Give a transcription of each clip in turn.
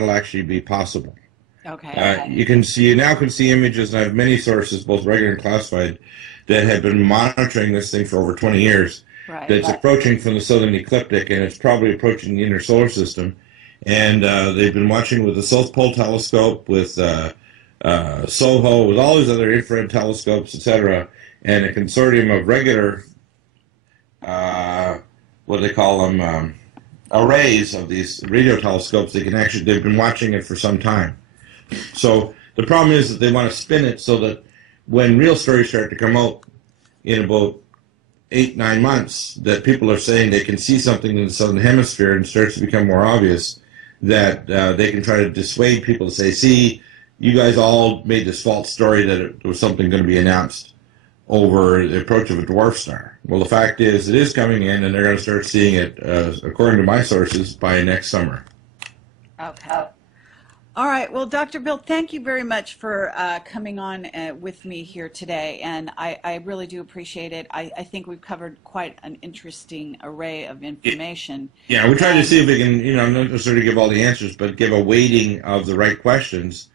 that'll actually be possible. Okay. You now can see images, and I have many sources, both regular and classified, that have been monitoring this thing for over 20 years. Right. That's approaching from the southern ecliptic, and it's probably approaching the inner solar system. And they've been watching with the South Pole Telescope, with SOHO, with all these other infrared telescopes, etc., and a consortium of regular, what do they call them, arrays of these radio telescopes. They've been watching it for some time. So the problem is that they want to spin it so that when real stories start to come out in about 8, 9 months, that people are saying they can see something in the southern hemisphere and starts to become more obvious, that they can try to dissuade people to say, see, you guys all made this false story that there was something going to be announced over the approach of a dwarf star. Well, the fact is, it is coming in, and they're going to start seeing it, according to my sources, by next summer. Okay. All right. Well, Dr. Bill, thank you very much for coming on with me here today, and I really do appreciate it. I think we've covered quite an interesting array of information. Yeah, we tried to see if we can, not necessarily give all the answers, but give a weighting of the right questions.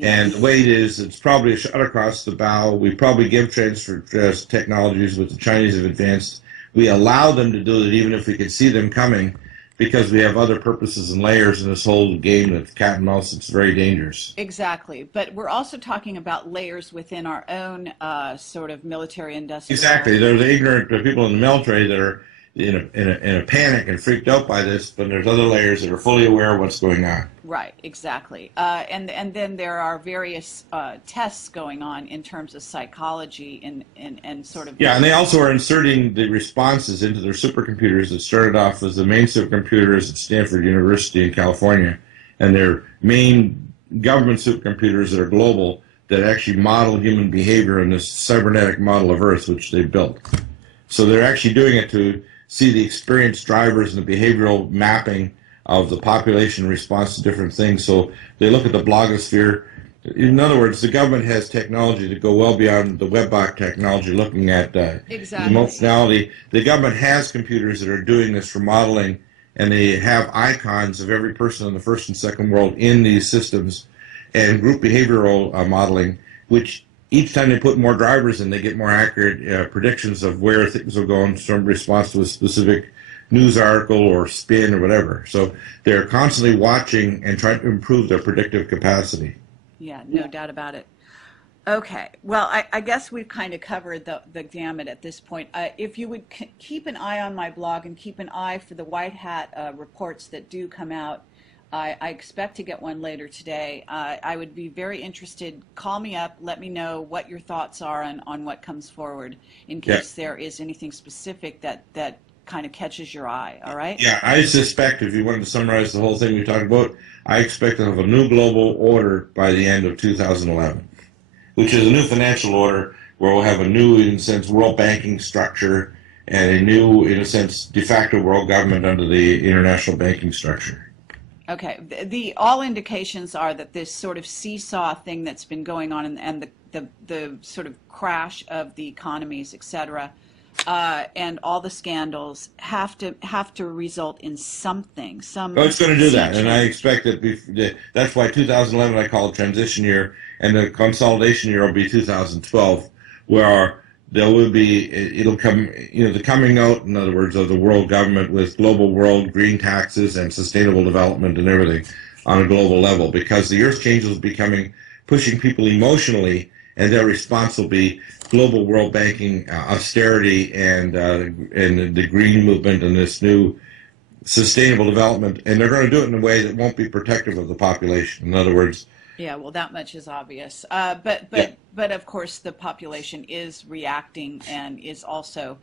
And the weight is, it's probably a shot across the bow. We probably give transfer technologies with the Chinese have advanced. We allow them to do it even if we can see them coming, because we have other purposes and layers in this whole game of cat and mouse. It's very dangerous. Exactly. But we're also talking about layers within our own sort of military industrial. Exactly. There's the ignorant people in the military that are in a panic and freaked out by this, but there's other layers that are fully aware of what's going on. Right, exactly. And then there are various tests going on in terms of psychology and sort of... Yeah, and they also are inserting the responses into their supercomputers that started off as the main supercomputers at Stanford University in California, and their main government supercomputers that are global, that actually model human behavior in this cybernetic model of Earth, which they built. So they're actually doing it to see the experienced drivers and the behavioral mapping of the population response to different things. So they look at the blogosphere. In other words, the government has technology to go well beyond the WebBot technology, looking at emotionality. The government has computers that are doing this for modeling, and they have icons of every person in the first and second world in these systems, and group behavioral modeling, which each time they put more drivers in, they get more accurate predictions of where things will go in some response to a specific news article or spin or whatever. So they're constantly watching and trying to improve their predictive capacity. Yeah, no doubt about it. Okay, well, I guess we've kind of covered the gamut at this point. If you would keep an eye on my blog and keep an eye for the White Hat reports that do come out, I expect to get one later today. I would be very interested. Call me up. Let me know what your thoughts are on what comes forward, in case there is anything specific that kind of catches your eye. All right? Yeah, I suspect, if you wanted to summarize the whole thing we talked about, I expect to have a new global order by the end of 2011, which is a new financial order where we'll have a new, in a sense, world banking structure and a new, in a sense, de facto world government under the international banking structure. Okay. All indications are that this sort of seesaw thing that's been going on, and the sort of crash of the economies, et cetera, and all the scandals have to result in something. Oh, it's going to do that, and I expect that that's why 2011 I call it transition year, and the consolidation year will be 2012, where there will be, it'll come, the coming out, in other words, of the world government with global world green taxes and sustainable development and everything on a global level, because the earth change is becoming, pushing people emotionally, and their response will be global world banking, austerity, and the green movement and this new sustainable development, and they're going to do it in a way that won't be protective of the population. In other words, yeah, well, that much is obvious. But of course, the population is reacting and is also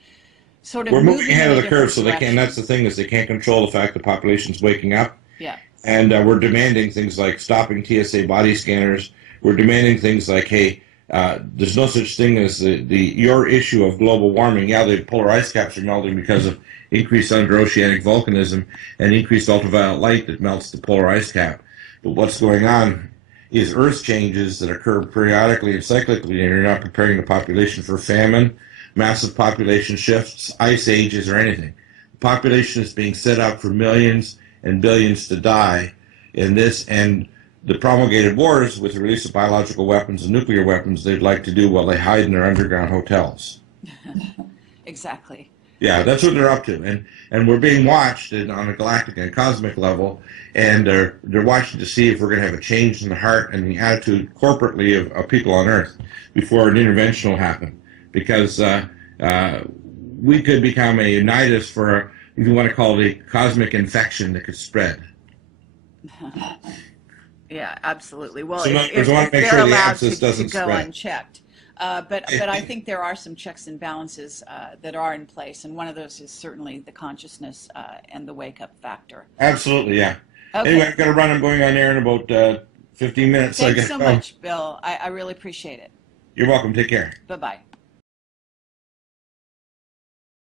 sort of we're moving ahead of the curve, so direction. they can't. That's the thing, is they can't control the fact the population's waking up. Yeah. And we're demanding things like stopping TSA body scanners. We're demanding things like, hey, there's no such thing as your issue of global warming. Yeah, the polar ice caps are melting because of increased underoceanic volcanism and increased ultraviolet light that melts the polar ice cap. But what's going on is Earth changes that occur periodically and cyclically, and you're not preparing the population for famine, massive population shifts, ice ages, or anything. The population is being set up for millions and billions to die in this and the promulgated wars with the release of biological weapons and nuclear weapons they'd like to do while they hide in their underground hotels. Exactly. Yeah, that's what they're up to, and we're being watched on a galactic and cosmic level, and they're watching to see if we're going to have a change in the heart and the attitude corporately of people on Earth before an intervention will happen, because we could become a nidus for, if you want to call it, a cosmic infection that could spread. Yeah, absolutely. Well, So if want to make they're sure the allowed abscess to doesn't go spread. unchecked. But I think there are some checks and balances that are in place, and one of those is certainly the consciousness and the wake-up factor. Absolutely, yeah. Okay. Anyway, I've got to run. I'm going on air in about 15 minutes. Thanks so much, Bill. I really appreciate it. You're welcome. Take care. Bye-bye.